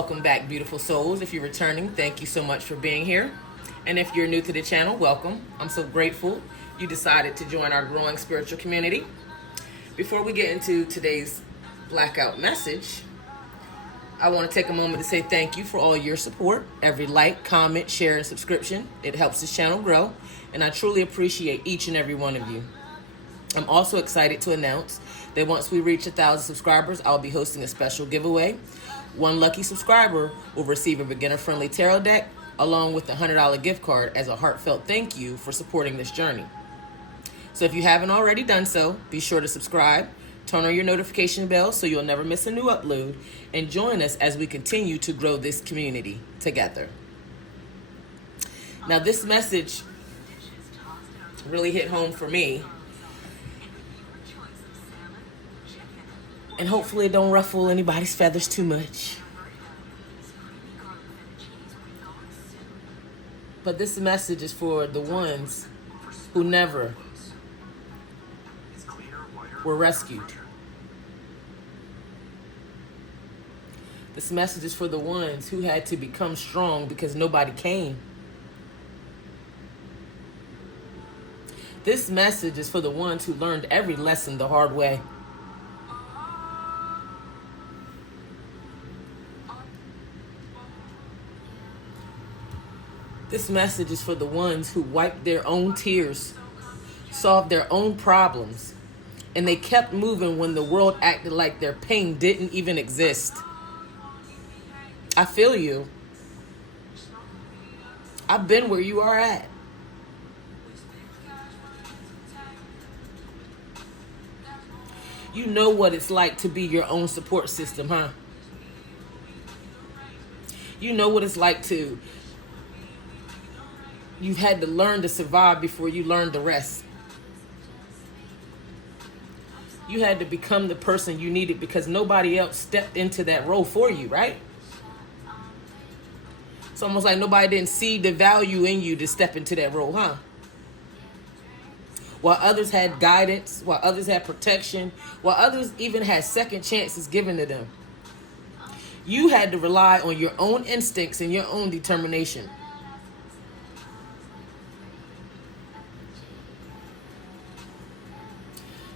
Welcome back, beautiful souls. If you're returning, thank you so much for being here. And if you're new to the channel, welcome. I'm so grateful you decided to join our growing spiritual community. Before we get into today's blackout message, I want to take a moment to say thank you for all your support. Every like, comment, share, and subscription. It helps this channel grow, and I truly appreciate each and every one of you. I'm also excited to announce that once we reach 1,000 subscribers, I'll be hosting a special giveaway. One lucky subscriber will receive a beginner-friendly tarot deck along with a $100 gift card as a heartfelt thank you for supporting this journey. So if you haven't already done so, be sure to subscribe, turn on your notification bell so you'll never miss a new upload, and join us as we continue to grow this community together. Now, this message really hit home for me, and hopefully it don't ruffle anybody's feathers too much. But this message is for the ones who never were rescued. This message is for the ones who had to become strong because nobody came. This message is for the ones who learned every lesson the hard way. This message is for the ones who wiped their own tears, solved their own problems, and they kept moving when the world acted like their pain didn't even exist. I feel you. I've been where you are at. You know what it's like to be your own support system, huh? You know what it's like you've had to learn to survive before you learn the rest. You had to become the person you needed because nobody else stepped into that role for you, right? It's almost like nobody didn't see the value in you to step into that role, huh? While others had guidance, while others had protection, while others even had second chances given to them, you had to rely on your own instincts and your own determination.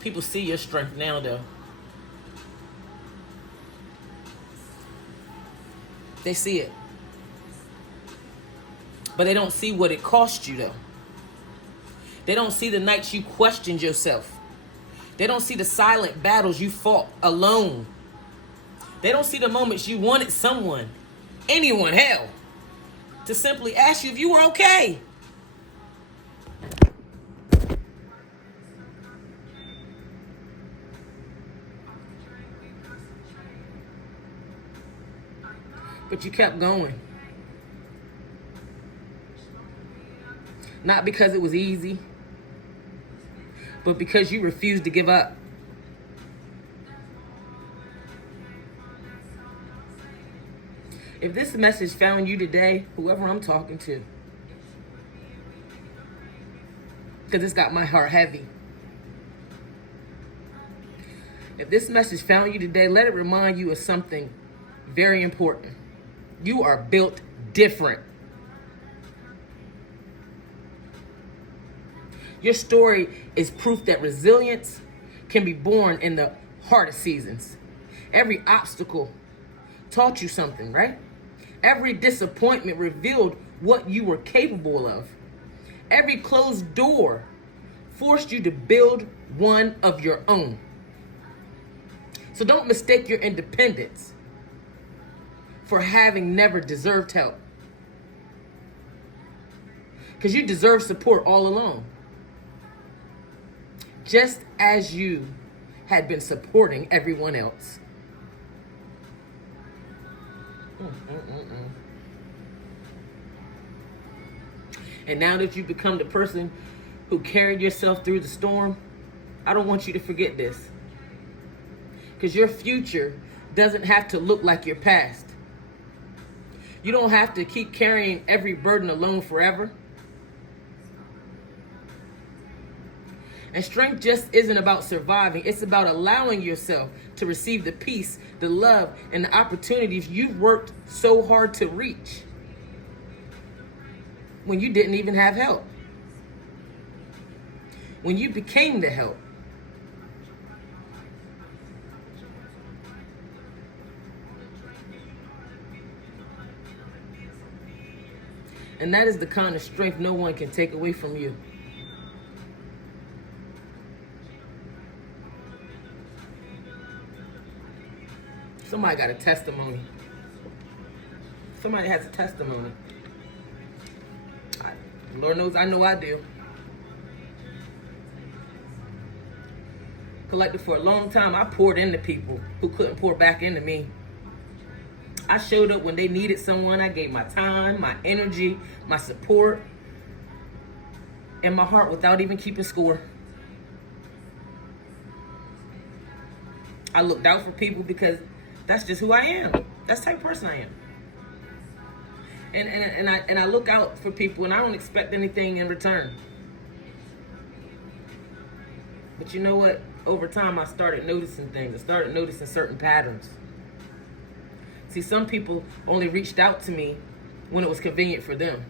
People see your strength now, though. They see it. But they don't see what it cost you, though. They don't see the nights you questioned yourself. They don't see the silent battles you fought alone. They don't see the moments you wanted someone, anyone, hell, to simply ask you if you were okay. But you kept going. Not because it was easy, but because you refused to give up. If this message found you today, whoever I'm talking to, because it's got my heart heavy. If this message found you today, let it remind you of something very important. You are built different. Your story is proof that resilience can be born in the hardest seasons. Every obstacle taught you something, right? Every disappointment revealed what you were capable of. Every closed door forced you to build one of your own. So don't mistake your independence for having never deserved help. Because you deserve support all along. Just as you had been supporting everyone else. And now that you've become the person who carried yourself through the storm, I don't want you to forget this. Because your future doesn't have to look like your past. You don't have to keep carrying every burden alone forever. And strength just isn't about surviving. It's about allowing yourself to receive the peace, the love, and the opportunities you've worked so hard to reach when you didn't even have help, when you became the help. And that is the kind of strength no one can take away from you. Somebody got a testimony. Somebody has a testimony. Lord knows I know I do. Collective, for a long time, I poured into people who couldn't pour back into me. I showed up when they needed someone. I gave my time, my energy, my support, and my heart without even keeping score. I looked out for people because that's just who I am. That's the type of person I am. And I look out for people, and I don't expect anything in return. But you know what? Over time, I started noticing things. I started noticing certain patterns. See, some people only reached out to me when it was convenient for them.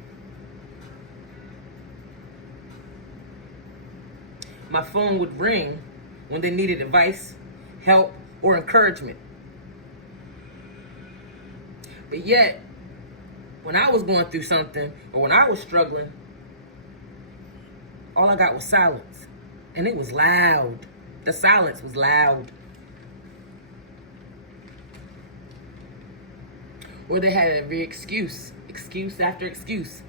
My phone would ring when they needed advice, help, or encouragement. But yet, when I was going through something, or when I was struggling, all I got was silence. And it was loud. The silence was loud. Or they had every excuse after excuse.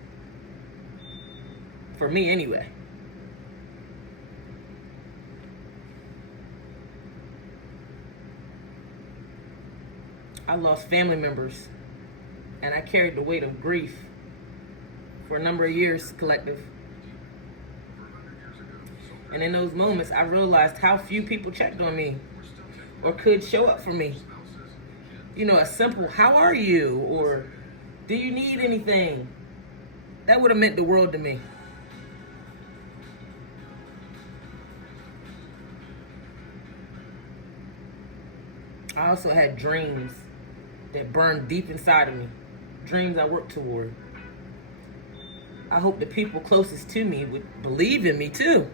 For me, anyway. I lost family members, and I carried the weight of grief for a number of years, collective. And in those moments, I realized how few people checked on me or could show up for me. You know, a simple, how are you? Or, do you need anything? That would have meant the world to me. I also had dreams that burned deep inside of me. Dreams I worked toward. I hope the people closest to me would believe in me too.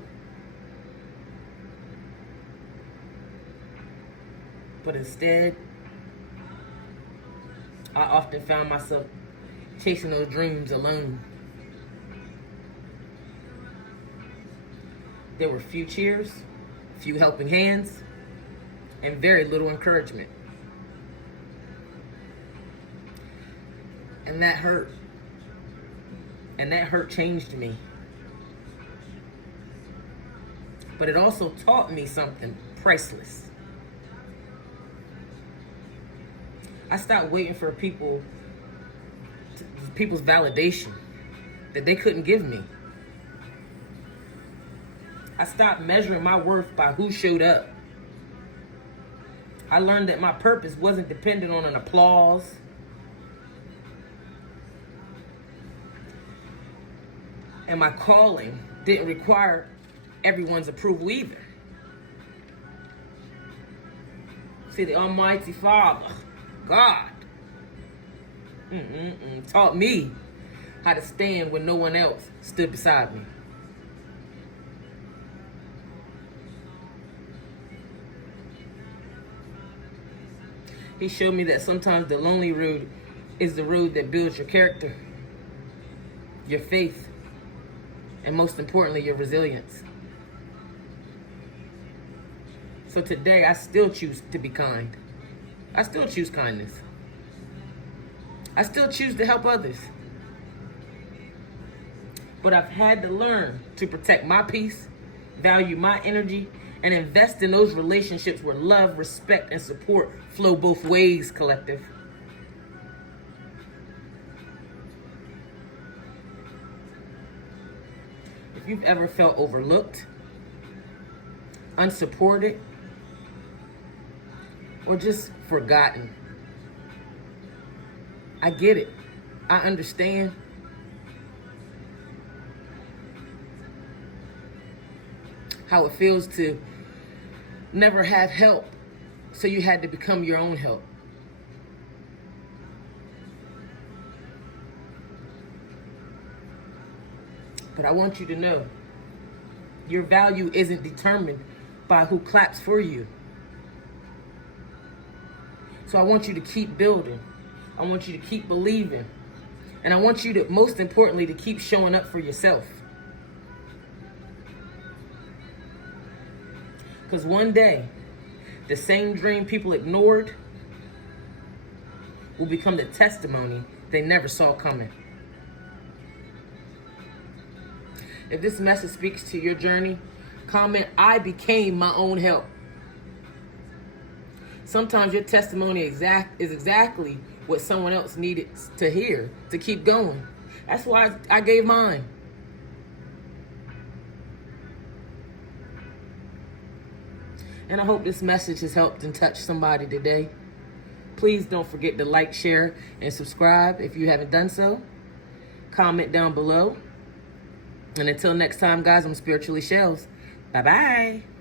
But instead, I often found myself chasing those dreams alone. There were few cheers, few helping hands, and very little encouragement. And that hurt. And that hurt changed me. But it also taught me something priceless. I stopped waiting for people's validation that they couldn't give me. I stopped measuring my worth by who showed up. I learned that my purpose wasn't dependent on an applause. And my calling didn't require everyone's approval either. See, the Almighty Father, God, taught me how to stand when no one else stood beside me. He showed me that sometimes the lonely road is the road that builds your character, your faith, and most importantly, your resilience. So today, I still choose to be kind. I still choose kindness. I still choose to help others. But I've had to learn to protect my peace, value my energy, and invest in those relationships where love, respect, and support flow both ways, collective. If you've ever felt overlooked, unsupported, or just forgotten, I get it. I understand. How it feels to never have help, So you had to become your own help. But I want you to know your value isn't determined by who claps for you. So I want you to keep building. I want you to keep believing. And I want you to, most importantly, to keep showing up for yourself. Because one day, the same dream people ignored will become the testimony they never saw coming. If this message speaks to your journey, comment, "I became my own help." Sometimes your testimony is exactly what someone else needed to hear to keep going. That's why I gave mine. And I hope this message has helped and touched somebody today. Please don't forget to like, share, and subscribe if you haven't done so. Comment down below. And until next time, guys, I'm Spiritually Shellz. Bye-bye.